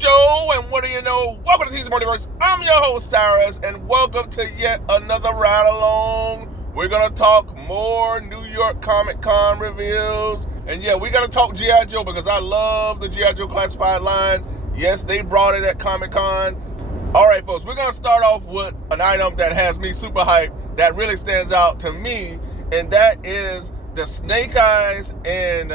Joe, and what do you know? Welcome to TC Multiverse. I'm your host, Tyrus, and welcome to yet another ride along. We're gonna talk more New York Comic Con reveals, and yeah, we gotta talk G.I. Joe because I love the G.I. Joe classified line. Yes, they brought it at Comic Con. All right, folks, we're gonna start off with an item that has me super hyped, that really stands out to me, and that is the Snake Eyes and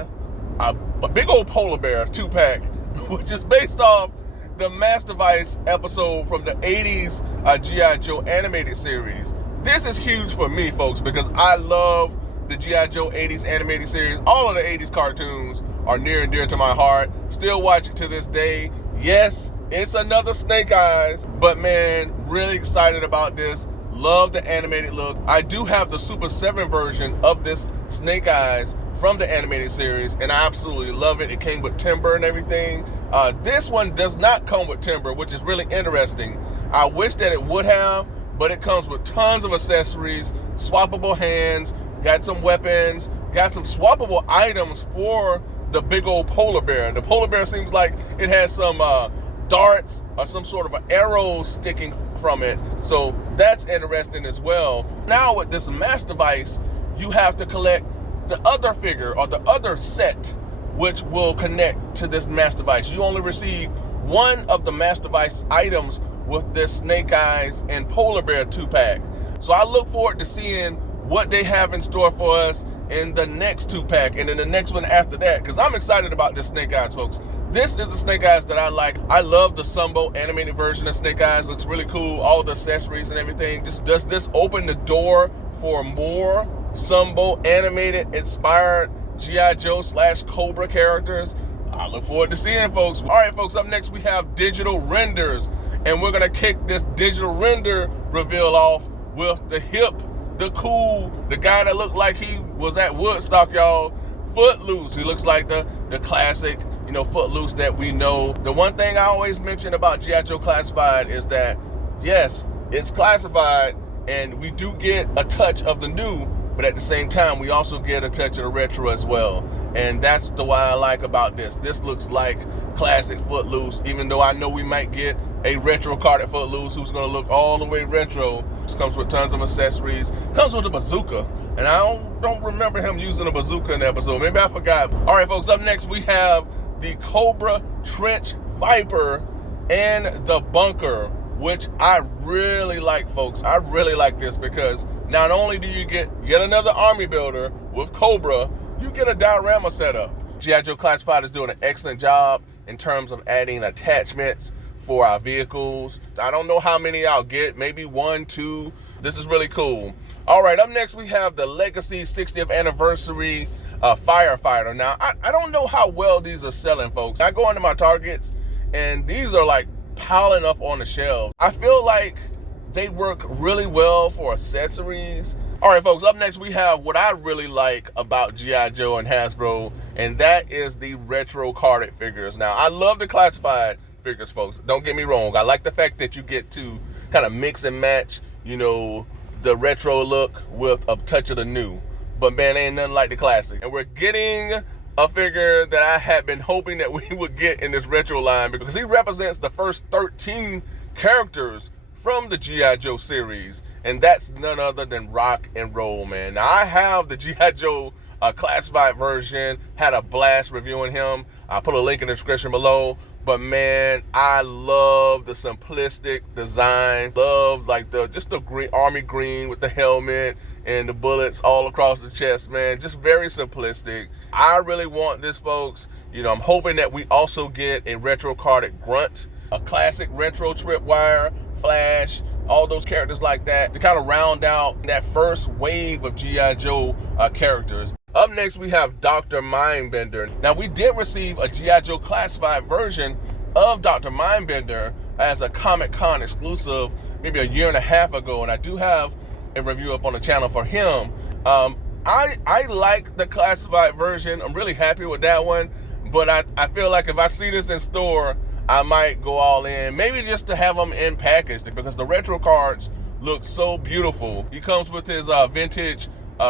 a big old polar bear 2-pack, which is based off the Master Vice episode from the 80s G.I. Joe animated series. This is huge for me, folks, because I love the G.I. Joe 80s animated series. All of the 80s cartoons are near and dear to my heart. Still watch it to this day. Yes, it's another Snake Eyes, but man, really excited about this. Love the animated look. I do have the Super 7 version of this Snake Eyes from the animated series, and I absolutely love it. It came with timber and everything. This one does not come with timber, which is really interesting. I wish that it would have, but it comes with tons of accessories, swappable hands, got some weapons, got some swappable items for the big old polar bear. The polar bear seems like it has some darts or some sort of an arrow sticking from it, so that's interesting as well. Now with this Master Vice, you have to collect the other figure or the other set which will connect to this Master Vice. You only receive one of the Master Vice items with this Snake Eyes and Polar Bear 2-pack. So I look forward to seeing what they have in store for us in the next 2-pack and then the next one after that, because I'm excited about this Snake Eyes, folks. This is the Snake Eyes that I like. I love the Sumbo animated version of Snake Eyes. Looks really cool. All the accessories and everything. Does this open the door for more Sumbo animated inspired G.I. Joe / Cobra characters? I look forward to seeing, folks. All right, folks, up next we have digital renders, and we're gonna kick this digital render reveal off with the hip, the cool, the guy that looked like he was at Woodstock, y'all, Footloose. He looks like the classic, you know, Footloose that we know. The one thing I always mention about G.I. Joe Classified is that, yes, it's classified, and we do get a touch of the new, but at the same time, we also get a touch of the retro as well. And that's the what I like about this. This looks like classic Footloose, even though I know we might get a retro carded Footloose who's gonna look all the way retro. This comes with tons of accessories, comes with a bazooka. And I don't remember him using a bazooka in the episode. Maybe I forgot. All right, folks, up next we have the Cobra Trench Viper and the Bunker, which I really like, folks. I really like this because not only do you get yet another army builder with Cobra, you get a diorama setup. G.I. Joe Classified is doing an excellent job in terms of adding attachments for our vehicles. I don't know how many I'll get, maybe 1, 2. This is really cool. All right, up next we have the Legacy 60th Anniversary Firefighter. Now, I don't know how well these are selling, folks. I go into my Targets, and these are like piling up on the shelves. I feel like they work really well for accessories. All right, folks, up next we have what I really like about G.I. Joe and Hasbro, and that is the retro carded figures. Now, I love the classified figures, folks. Don't get me wrong. I like the fact that you get to kind of mix and match, you know, the retro look with a touch of the new. But man, ain't nothing like the classic. And we're getting a figure that I had been hoping that we would get in this retro line because he represents the first 13 characters from the G.I. Joe series, and that's none other than Rock and Roll, man. Now, I have the G.I. Joe classified version, had a blast reviewing him. I'll put a link in the description below, but man, I love the simplistic design. Love like just the green, army green with the helmet and the bullets all across the chest, man. Just very simplistic. I really want this, folks. You know, I'm hoping that we also get a retro carded Grunt, a classic retro Tripwire, Flash, all those characters like that to kind of round out that first wave of G.I. Joe characters. Up next, we have Dr. Mindbender. Now, we did receive a G.I. Joe Classified version of Dr. Mindbender as a Comic Con exclusive maybe a year and a half ago, and I do have a review up on the channel for him. I like the Classified version. I'm really happy with that one, but I feel like if I see this in store, I might go all in, maybe just to have them in package, because the retro cards look so beautiful. He comes with his vintage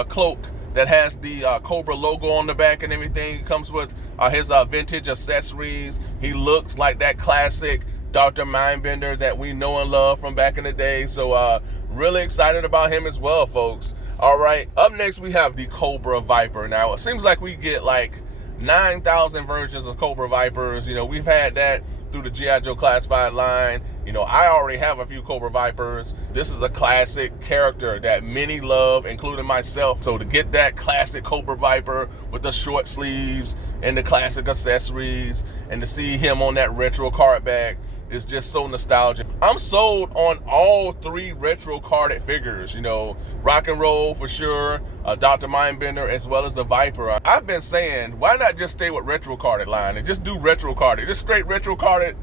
cloak that has the Cobra logo on the back and everything. He comes with his vintage accessories. He He looks like that classic Dr. Mindbender that we know and love from back in the day. So really excited about him as well, folks. All right, up next we have the Cobra Viper. Now it seems like we get like 9,000 versions of Cobra Vipers. You know, we've had that through the G.I. Joe Classified line. You know, I already have a few Cobra Vipers. This is a classic character that many love, including myself. So to get that classic Cobra Viper with the short sleeves and the classic accessories, and to see him on that retro card back, is just so nostalgic. I'm sold on all 3 retro carded figures, you know, Rock and Roll for sure, Dr. Mindbender, as well as the Viper. I've been saying, why not just stay with retro carded line and just do retro carded, just straight retro carded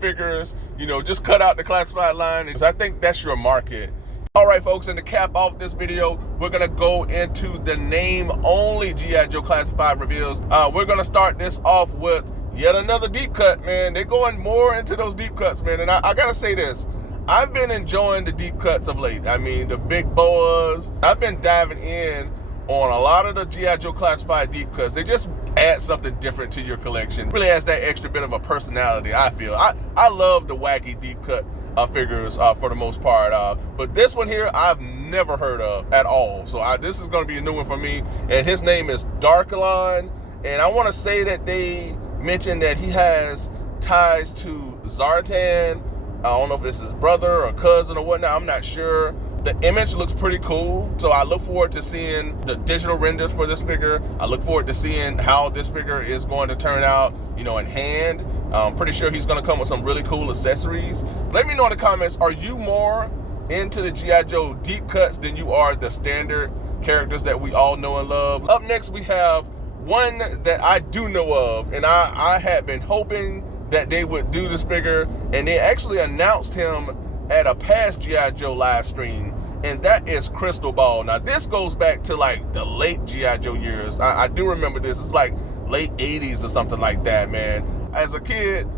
figures, you know, just cut out the classified line, because I think that's your market. All right, folks, and to cap off this video, we're going to go into the name-only G.I. Joe Classified reveals. We're going to start this off with yet another deep cut, man. They're going more into those deep cuts, man. And I gotta say this, I've been enjoying the deep cuts of late. I mean, the big boas. I've been diving in on a lot of the G.I. Joe Classified deep cuts. They just add something different to your collection. Really adds that extra bit of a personality, I feel. I love the wacky deep cut figures for the most part. But this one here, I've never heard of at all. So this is going to be a new one for me. And his name is Darkalon. And I want to say that they mentioned that he has ties to Zartan. I don't know if it's his brother or cousin or whatnot. I'm not sure. The image looks pretty cool. So I look forward to seeing the digital renders for this figure. I look forward to seeing how this figure is going to turn out, you know, in hand. I'm pretty sure he's going to come with some really cool accessories. Let me know in the comments, are you more into the G.I. Joe deep cuts than you are the standard characters that we all know and love? Up next, we have one that I do know of, and I had been hoping that they would do this figure, and they actually announced him at a past G.I. Joe live stream, and that is Crystal Ball. Now, this goes back to like the late G.I. Joe years. I do remember this. It's like late 80s or something like that, man. As a kid,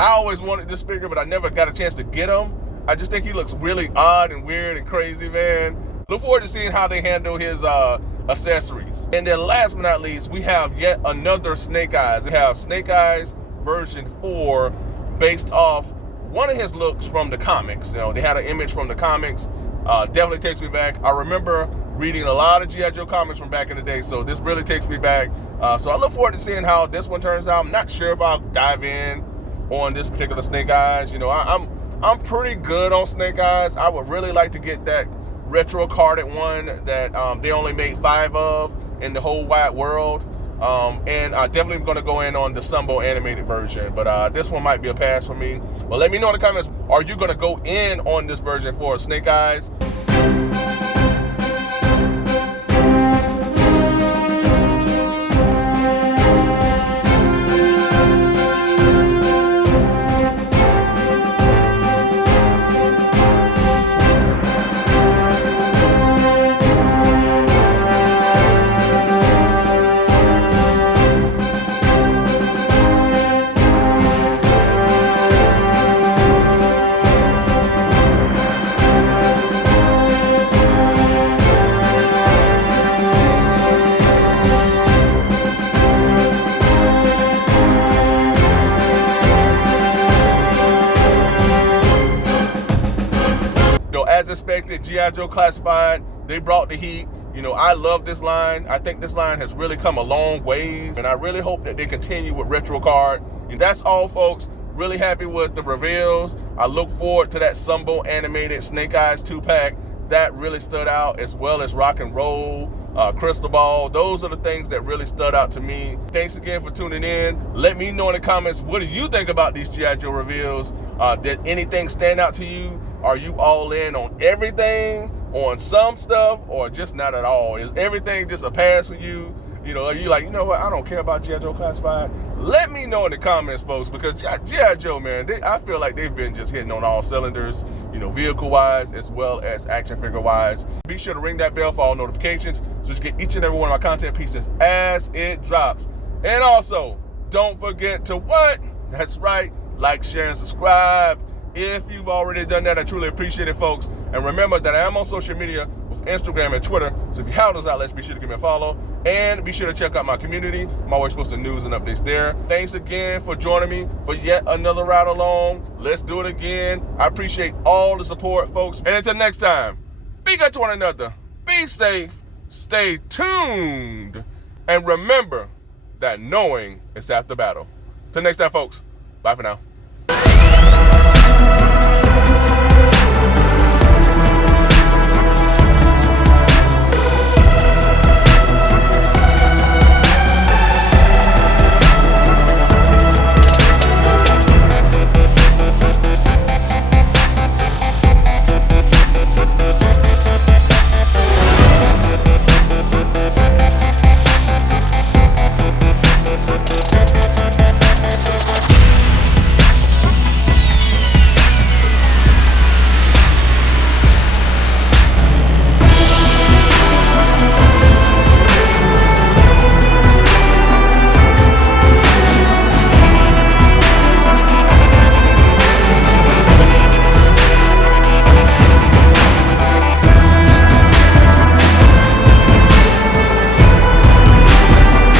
I always wanted this figure, but I never got a chance to get him. I just think he looks really odd and weird and crazy, man. Look forward to seeing how they handle his accessories. And then last but not least, we have yet another Snake Eyes. We have Snake Eyes version 4 based off one of his looks from the comics. You know, they had an image from the comics. Definitely takes me back. I remember reading a lot of G.I. Joe comics from back in the day, so this really takes me back. So I look forward to seeing how this one turns out. I'm not sure if I'll dive in on this particular Snake Eyes. You know, I'm pretty good on Snake Eyes. I would really like to get that retro carded one that they only made 5 of in the whole wide world. And I definitely am going to go in on the Sumbo animated version, but this one might be a pass for me. But let me know in the comments, are you going to go in on this version for Snake Eyes? As expected, G.I. Joe Classified, they brought the heat. You know, I love this line. I think this line has really come a long ways, and I really hope that they continue with retro card. And that's all, folks. Really happy with the reveals. I look forward to that Sumbo animated Snake Eyes 2-pack. That really stood out, as well as Rock and Roll, Crystal Ball. Those are the things that really stood out to me. Thanks again for tuning in. Let me know in the comments, what do you think about these G.I. Joe reveals? Did anything stand out to you? Are you all in on everything, on some stuff, or just not at all? Is everything just a pass for you? You know, are you like, you know what, I don't care about G.I. Joe Classified? Let me know in the comments, folks, because G.I. Joe, man, I feel like they've been just hitting on all cylinders, you know, vehicle-wise as well as action figure-wise. Be sure to ring that bell for all notifications so you get each and every one of my content pieces as it drops. And also, don't forget to what? That's right, like, share, and subscribe. If you've already done that, I truly appreciate it, folks. And remember that I am on social media with Instagram and Twitter. So if you have those outlets, be sure to give me a follow. And be sure to check out my community. I'm always posting news and updates there. Thanks again for joining me for yet another ride along. Let's do it again. I appreciate all the support, folks. And until next time, be good to one another. Be safe. Stay tuned. And remember that knowing is half the battle. Till next time, folks. Bye for now.